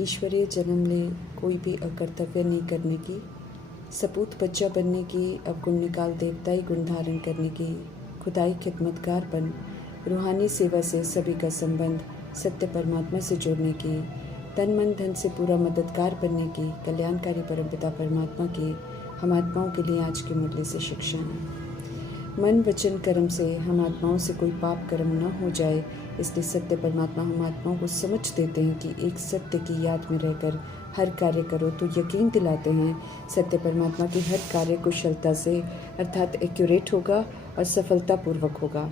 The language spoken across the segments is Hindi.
ईश्वरीय जन्म ले कोई भी अकर्तव्य नहीं करने की, सपूत बच्चा बनने की, अवगुण निकाल देवताई गुण धारण करने की, खुदाई खिदमतगार बन, रूहानी सेवा से सभी का संबंध सत्य परमात्मा से जोड़ने की, तन मन धन से पूरा मददगार बनने की, कल्याणकारी परमपिता परमात्मा की हम आत्माओं के लिए आज के मूल्य से शिक्षा है। मन वचन कर्म से हम आत्माओं से कोई पाप कर्म न हो जाए, इसलिए सत्य परमात्मा हम आत्माओं को समझ देते हैं कि एक सत्य की याद में रहकर हर कार्य करो, तो यकीन दिलाते हैं सत्य परमात्मा की हर कार्य कुशलता से अर्थात एक्यूरेट होगा और सफलतापूर्वक होगा।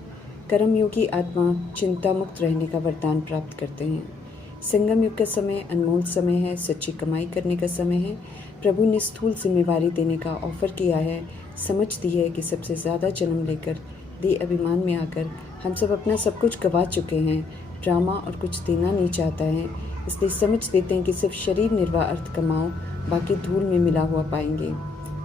कर्मयोगी आत्मा चिंता मुक्त रहने का वरदान प्राप्त करते हैं। संगम युग का समय अनमोल समय है, सच्ची कमाई करने का समय है। प्रभु ने स्थूल जिम्मेवारी देने का ऑफर किया है, समझ दी है कि सबसे ज़्यादा जन्म लेकर दे अभिमान में आकर हम सब अपना सब कुछ गवा चुके हैं। ड्रामा और कुछ देना नहीं चाहता है, इसलिए समझ देते हैं कि सिर्फ शरीर निर्वाह अर्थ कमाओ, बाकी धूल में मिला हुआ पाएंगे।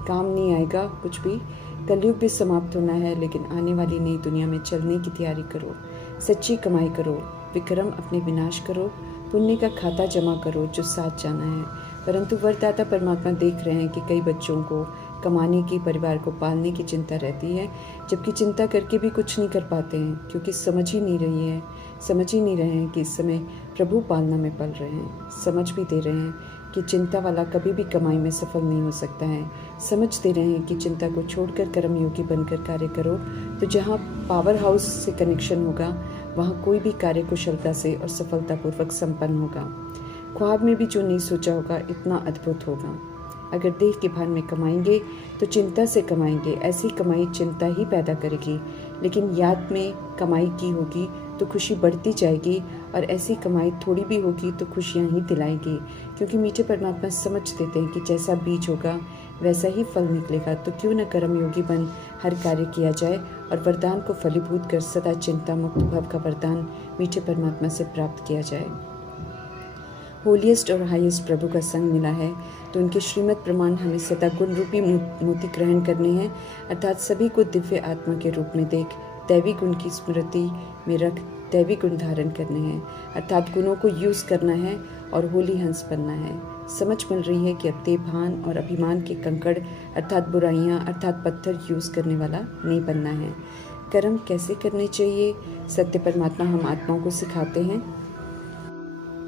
काम नहीं आएगा कुछ भी। कलयुग भी समाप्त होना है, लेकिन आने वाली नई दुनिया में चलने की तैयारी करो। सच्ची कमाई करो, विक्रम अपने विनाश करो, पुण्य का खाता जमा करो जो साथ जाना है। परंतु वरदाता परमात्मा देख रहे हैं कि कई बच्चों को कमाने की, परिवार को पालने की चिंता रहती है, जबकि चिंता करके भी कुछ नहीं कर पाते हैं, क्योंकि समझ ही नहीं रहे हैं कि इस समय प्रभु पालना में पल रहे हैं। समझ भी दे रहे हैं कि चिंता वाला कभी भी कमाई में सफल नहीं हो सकता है। समझ दे रहे हैं कि चिंता को छोड़कर कर्मयोगी बनकर कार्य करो, तो जहाँ पावर हाउस से कनेक्शन होगा वहाँ कोई भी कार्य कुशलता से और सफलतापूर्वक संपन्न होगा। ख्वाब में भी जो नहीं सोचा होगा इतना अद्भुत होगा। अगर देह के भान में कमाएंगे तो चिंता से कमाएंगे, ऐसी कमाई चिंता ही पैदा करेगी। लेकिन याद में कमाई की होगी तो खुशी बढ़ती जाएगी, और ऐसी कमाई थोड़ी भी होगी तो खुशियाँ ही दिलाएगी, क्योंकि मीठे परमात्मा समझ देते हैं कि जैसा बीज होगा वैसा ही फल निकलेगा। तो क्यों न कर्मयोगी बन हर कार्य किया जाए और वरदान को फलीभूत कर सदा चिंता मुक्त भव का वरदान मीठे परमात्मा से प्राप्त किया जाए। होलिएस्ट और हाईएस्ट प्रभु का संग मिला है, तो उनके श्रीमत प्रमाण हमें सदा गुण रूपी मोती ग्रहण करने हैं, अर्थात सभी को दिव्य आत्मा के रूप में देख दैवी गुण की स्मृति में रख दैवी गुण धारण करने हैं, अर्थात गुणों को यूज़ करना है और होली हंस बनना है। समझ मिल रही है कि अब देभान और अभिमान के कंकड़ अर्थात बुराइयां अर्थात पत्थर यूज़ करने वाला नहीं बनना है। कर्म कैसे करने चाहिए, सत्य परमात्मा हम आत्माओं को सिखाते हैं।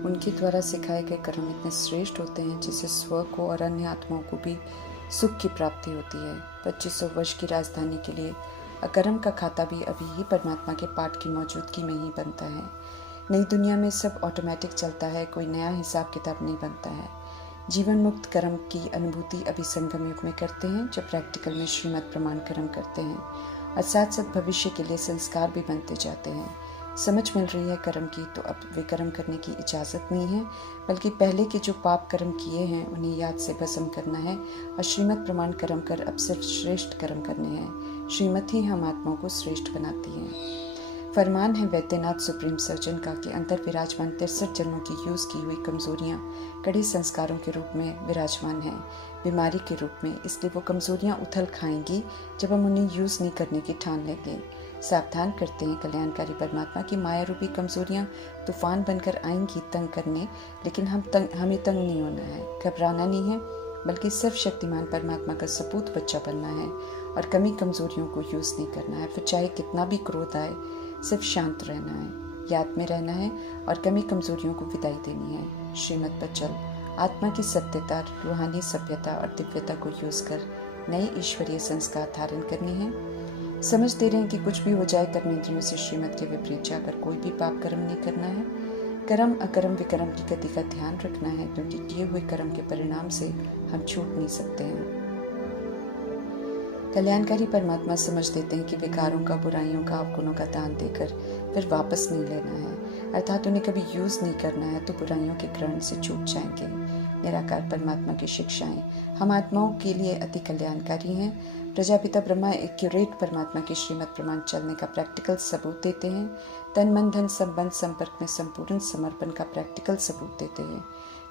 उनके द्वारा सिखाए गए कर्म इतने श्रेष्ठ होते हैं जिससे स्व को और अन्य आत्माओं को भी सुख की प्राप्ति होती है। 2500 वर्ष की राजधानी के लिए अकर्म का खाता भी अभी ही परमात्मा के पाठ की मौजूदगी में ही बनता है। नई दुनिया में सब ऑटोमेटिक चलता है, कोई नया हिसाब किताब नहीं बनता है। जीवन मुक्त कर्म की अनुभूति अभी संगम युग में करते हैं, जब प्रैक्टिकल में श्रीमत प्रमाण कर्म करते हैं, और साथ साथ भविष्य के लिए संस्कार भी बनते जाते हैं। समझ मिल रही है कर्म की, तो अब विकर्म करने की इजाज़त नहीं है, बल्कि पहले के जो पाप कर्म किए हैं उन्हें याद से भस्म करना है और श्रीमत प्रमाण कर्म कर अब सिर्फ श्रेष्ठ कर्म करने हैं। श्रीमत ही हम आत्माओं को श्रेष्ठ बनाती है। फरमान है वैद्यनाथ सुप्रीम सर्जन का कि अंतर विराजमान 63 जन्मों की यूज़ की हुई कमजोरियां कड़े संस्कारों के रूप में विराजमान हैं, बीमारी के रूप में। इसलिए वो कमजोरियां उथल खाएंगी जब हम उन्हें यूज़ नहीं करने की ठान लेंगे। सावधान करते हैं कल्याणकारी परमात्मा की माया रूपी कमजोरियां तूफान बनकर आएंगी तंग करने, लेकिन हमें तंग नहीं होना है, घबराना नहीं है, बल्कि सर्वशक्तिमान परमात्मा का सपूत बच्चा बनना है और कमी कमजोरियों को यूज़ नहीं करना है। फिर चाहे कितना भी क्रोध आए, सिर्फ शांत रहना है, याद में रहना है और कमी कमजोरियों को विदाई देनी है। श्रीमत पर चल, आत्मा की सत्यता, रूहानी सभ्यता और दिव्यता को यूज़ कर नए ईश्वरीय संस्कार धारण करने हैं। समझ दे रहे हैं कि कुछ भी हो जाए कर्मेंद्रियों से श्रीमत के विपरीत जाकर कोई भी पाप कर्म नहीं करना है। कर्म अकर्म विकर्म की गति का ध्यान रखना है, क्योंकि किए हुए कर्म के परिणाम से हम छूट नहीं सकते हैं। कल्याणकारी परमात्मा समझ देते हैं कि विकारों का, बुराइयों का, अवगुणों का दान देकर फिर वापस नहीं लेना है, अर्थात उन्हें कभी यूज़ नहीं करना है, तो बुराइयों के ग्रहण से छूट जाएंगे। निराकार परमात्मा की शिक्षाएं हम आत्माओं के लिए अति कल्याणकारी हैं। प्रजापिता ब्रह्मा एक्यूरेट परमात्मा की श्रीमत प्रमाण चलने का प्रैक्टिकल सबूत देते हैं। तन मन धन संबंध संपर्क में संपूर्ण समर्पण का प्रैक्टिकल सबूत देते हैं।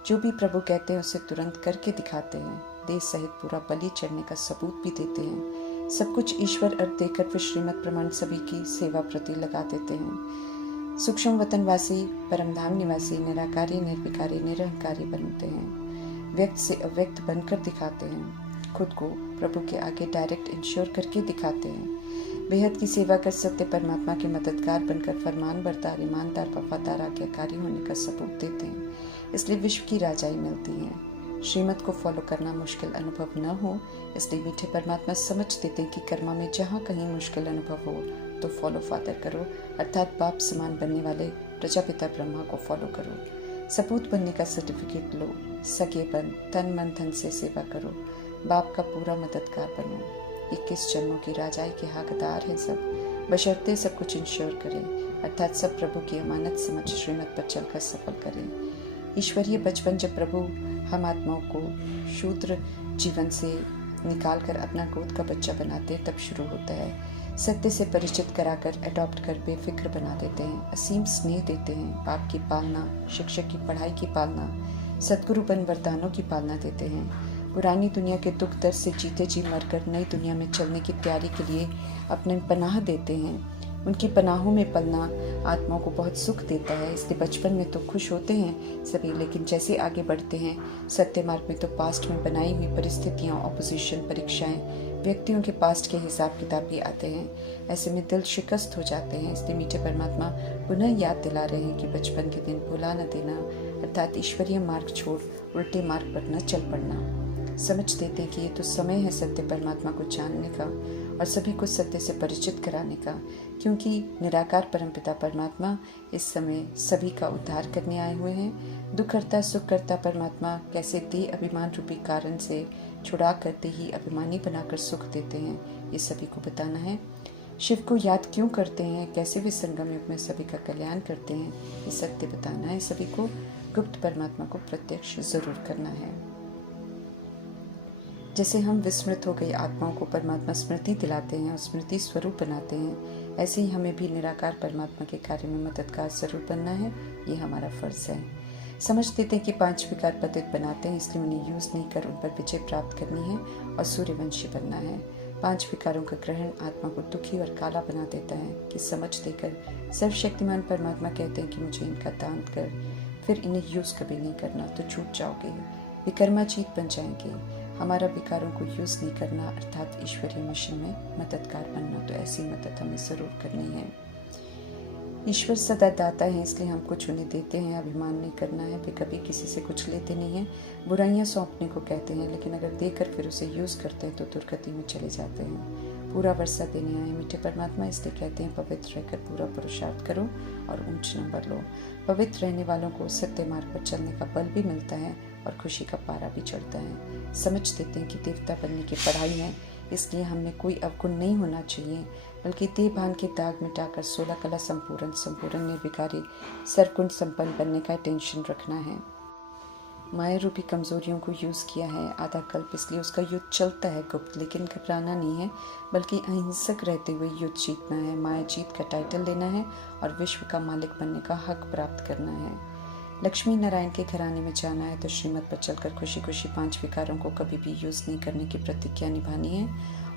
जो भी प्रभु कहते हैं उसे तुरंत करके दिखाते हैं। देह सहित पूरा बलि चढ़ने का सबूत भी देते हैं। सब कुछ ईश्वर अर्थ देकर फिर श्रीमत प्रमाण सभी की सेवा प्रति लगा देते हैं। सूक्ष्म वतनवासी, परमधाम निवासी, निराकारी, निर्विकारी, निरहंकारी बनते हैं। व्यक्त से अव्यक्त बनकर दिखाते हैं। खुद को प्रभु के आगे डायरेक्ट इंश्योर करके दिखाते हैं। बेहद की सेवा कर सत्य परमात्मा के मददगार बनकर फरमान बरदार, ईमानदार, वफादार, आज्ञाकारी होने का सबूत देते हैं। इसलिए विश्व की राजाई मिलती है। श्रीमत को फॉलो करना मुश्किल अनुभव न हो, इसलिए मीठे परमात्मा समझ देते हैं कि कर्मा में जहाँ कहीं मुश्किल अनुभव हो तो फॉलो फादर करो, अर्थात बाप समान बनने वाले प्रजापिता ब्रह्मा को फॉलो करो। सपूत बनने का सर्टिफिकेट लो, सगे बन, तन मन धन से सेवा करो, बाप का पूरा मददगार बनो। 21 जन्मों की राजाई के हकदार हैं सब, बशर्ते सब कुछ इंश्योर करें, अर्थात सब प्रभु की अमानत समझ श्रीमत पर चलकर सफल करें। ईश्वरीय बचपन जब प्रभु हम आत्माओं को शूद्र जीवन से निकालकर अपना गोद का बच्चा बनाते तब शुरू होता है। सत्य से परिचित कराकर अडॉप्ट कर बेफिक्र बना देते हैं, असीम स्नेह देते हैं, बाप की पालना, शिक्षक की पढ़ाई की पालना, सद्गुरुपन वरदानों की पालना देते हैं। पुरानी दुनिया के दुख दर्द से जीते जी मरकर नई दुनिया में चलने की तैयारी के लिए अपने पनाह देते हैं। उनकी पनाहों में पलना आत्माओं को बहुत सुख देता है, इसलिए बचपन में तो खुश होते हैं सभी, लेकिन जैसे आगे बढ़ते हैं सत्य मार्ग में तो पास्ट में बनाई हुई परिस्थितियाँ, ऑपोजिशन, परीक्षाएं, व्यक्तियों के पास्ट के हिसाब किताब भी आते हैं। ऐसे में दिल शिकस्त हो जाते हैं। इसलिए मीठे परमात्मा पुनः याद दिला रहे हैं कि बचपन के दिन भुला न देना, अर्थात ईश्वरीय मार्ग छोड़ उल्टे मार्ग पर न चल पड़ना। समझ देते हैं कि ये तो समय है सत्य परमात्मा को जानने का और सभी को सत्य से परिचित कराने का, क्योंकि निराकार परमपिता परमात्मा इस समय सभी का उद्धार करने आए हुए हैं। दुख करता सुख करता परमात्मा कैसे देह अभिमान रूपी कारण से छुड़ा कर देही अभिमानी बनाकर सुख देते हैं, ये सभी को बताना है। शिव को याद क्यों करते हैं, कैसे वे संगम युग में सभी का कल्याण करते हैं, ये सत्य बताना है सभी को। गुप्त परमात्मा को प्रत्यक्ष जरूर करना है। जैसे हम विस्मृत हो गई आत्माओं को परमात्मा स्मृति दिलाते हैं और स्मृति स्वरूप बनाते हैं, ऐसे ही हमें भी निराकार परमात्मा के कार्य में मददगार जरूर बनना है, ये हमारा फर्ज है। समझ देते हैं कि 5 विकार पतित बनाते हैं, इसलिए उन्हें यूज नहीं कर उन पर विजय प्राप्त करनी है और सूर्यवंशी बनना है। 5 विकारों का ग्रहण आत्मा को दुखी और काला बना देता है कि समझ देकर सर्वशक्तिमान परमात्मा कहते हैं कि मुझे इनका दान कर, फिर इन्हें यूज कभी नहीं करना तो छूट जाओगे, विकर्माजीत बन जाएंगे। हमारा विकारों को यूज नहीं करना, अर्थात ईश्वरीय मिशन में मददगार बनना, तो ऐसी मदद हमें जरूर करनी है। ईश्वर सदा दाता है, इसलिए हम कुछ उन्हें देते हैं, अभिमान नहीं करना है। वे कभी किसी से कुछ लेते नहीं हैं, बुराइयां सौंपने को कहते हैं, लेकिन अगर देकर फिर उसे यूज करते हैं तो दुर्गति में चले जाते हैं। पूरा वर्षा देने आए मीठे परमात्मा, इसलिए कहते हैं पवित्र रहकर पूरा पुरुषार्थ करो और ऊंच नंबर लो। पवित्र रहने वालों को सत्य मार्ग पर चलने का बल भी मिलता है और खुशी का पारा भी चढ़ता है। समझ देते हैं कि देवता बनने की पढ़ाई है, इसलिए हमें कोई अवगुण नहीं होना चाहिए, बल्कि देह भान के दाग मिटाकर 16 कला संपूर्ण निर्विकारी सर्वगुण संपन्न बनने का टेंशन रखना है। माया रूपी कमजोरियों को यूज किया है आधा कल्प, इसलिए उसका युद्ध चलता है गुप्त, लेकिन घबराना नहीं है, बल्कि अहिंसक रहते हुए युद्ध जीतना है। माया जीत का टाइटल लेना है और विश्व का मालिक बनने का हक प्राप्त करना है। लक्ष्मी नारायण के घराने में जाना है तो श्रीमत पर चलकर खुशी खुशी 5 विकारों को कभी भी यूज नहीं करने की प्रतिज्ञा निभानी है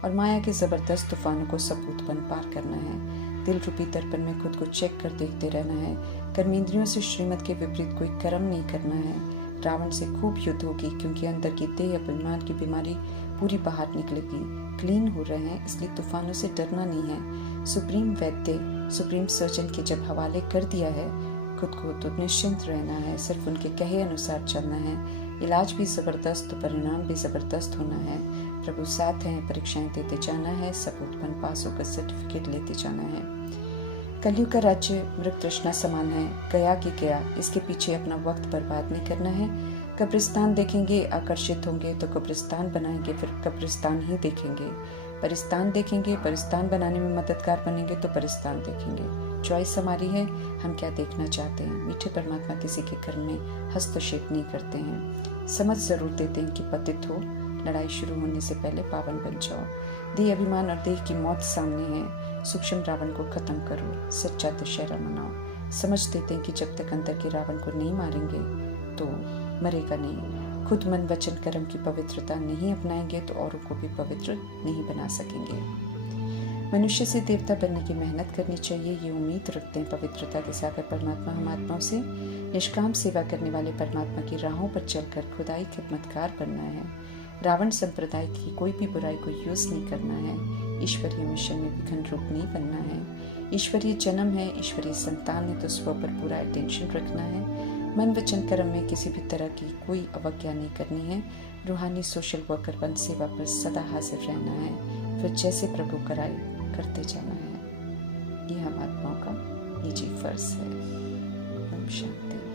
और माया के जबरदस्त तूफानों को सबूत बन पार करना है। दिल रूपी दर्पण में खुद को चेक कर देखते रहना है। कर्मेंद्रियों से श्रीमत के विपरीत कोई कर्म नहीं करना है। रावण से खूब युद्ध होगी, क्योंकि अंदर की देह अभिमान की बीमारी पूरी बाहर निकलेगी। क्लीन हो रहे हैं, इसलिए तूफानों से डरना नहीं है। सुप्रीम वैद्य, सुप्रीम सर्जन के जब हवाले कर दिया है, खुद को तो निश्चिंत रहना है, सिर्फ उनके कहे अनुसार चलना है। इलाज भी ज़बरदस्त, परिणाम भी ज़बरदस्त होना है। प्रभु साथ हैं, परीक्षाएं देते जाना है, सपूतपन पास होकर सर्टिफिकेट लेते जाना है। कलयुग का राज्य मृग तृष्णा समान है, गया कि गया, इसके पीछे अपना वक्त बर्बाद नहीं करना है। कब्रिस्तान देखेंगे, आकर्षित होंगे तो कब्रिस्तान बनाएंगे, फिर कब्रिस्तान ही देखेंगे। परिस्तान देखेंगे, परिस्तान बनाने में मददगार बनेंगे तो परिस्तान देखेंगे। चॉइस हमारी है, हम क्या देखना चाहते हैं। मीठे परमात्मा किसी के कर्म में हस्तक्षेप नहीं करते हैं। समझ जरूर देते हैं कि पतित हो, लड़ाई शुरू होने से पहले पावन बन जाओ। देह अभिमान और देह की मौत सामने है, सूक्ष्म रावण को खत्म करो, सच्चा दशहरा मनाओ। समझ देते हैं कि जब तक अंदर के रावण को नहीं मारेंगे तो मरेगा नहीं। खुद मन वचन कर्म की पवित्रता नहीं अपनाएंगे तो औरों को भी पवित्र नहीं बना सकेंगे। मनुष्य से देवता बनने की मेहनत करनी चाहिए, ये उम्मीद रखते हैं पवित्रता के सागर परमात्मा। हम आत्माओं से निष्काम सेवा करने वाले परमात्मा की राहों पर चलकर खुदाई खिदमतगार बनना है। रावण संप्रदाय की कोई भी बुराई को यूज़ नहीं करना है। ईश्वरीय मिशन में विघन रूप नहीं बनना है। ईश्वरीय जन्म है, ईश्वरीय संतान है, तो स्व पर पूरा अटेंशन रखना है। मन वचन कर्म में किसी भी तरह की कोई अवज्ञा नहीं करनी है। रूहानी सोशल वर्कर बन सेवा पर सदा हाजिर रहना है। फिर जैसे प्रभु कराए करते जाना है। ये हम आत्माओं का निजी फर्ज है। ओम शांति।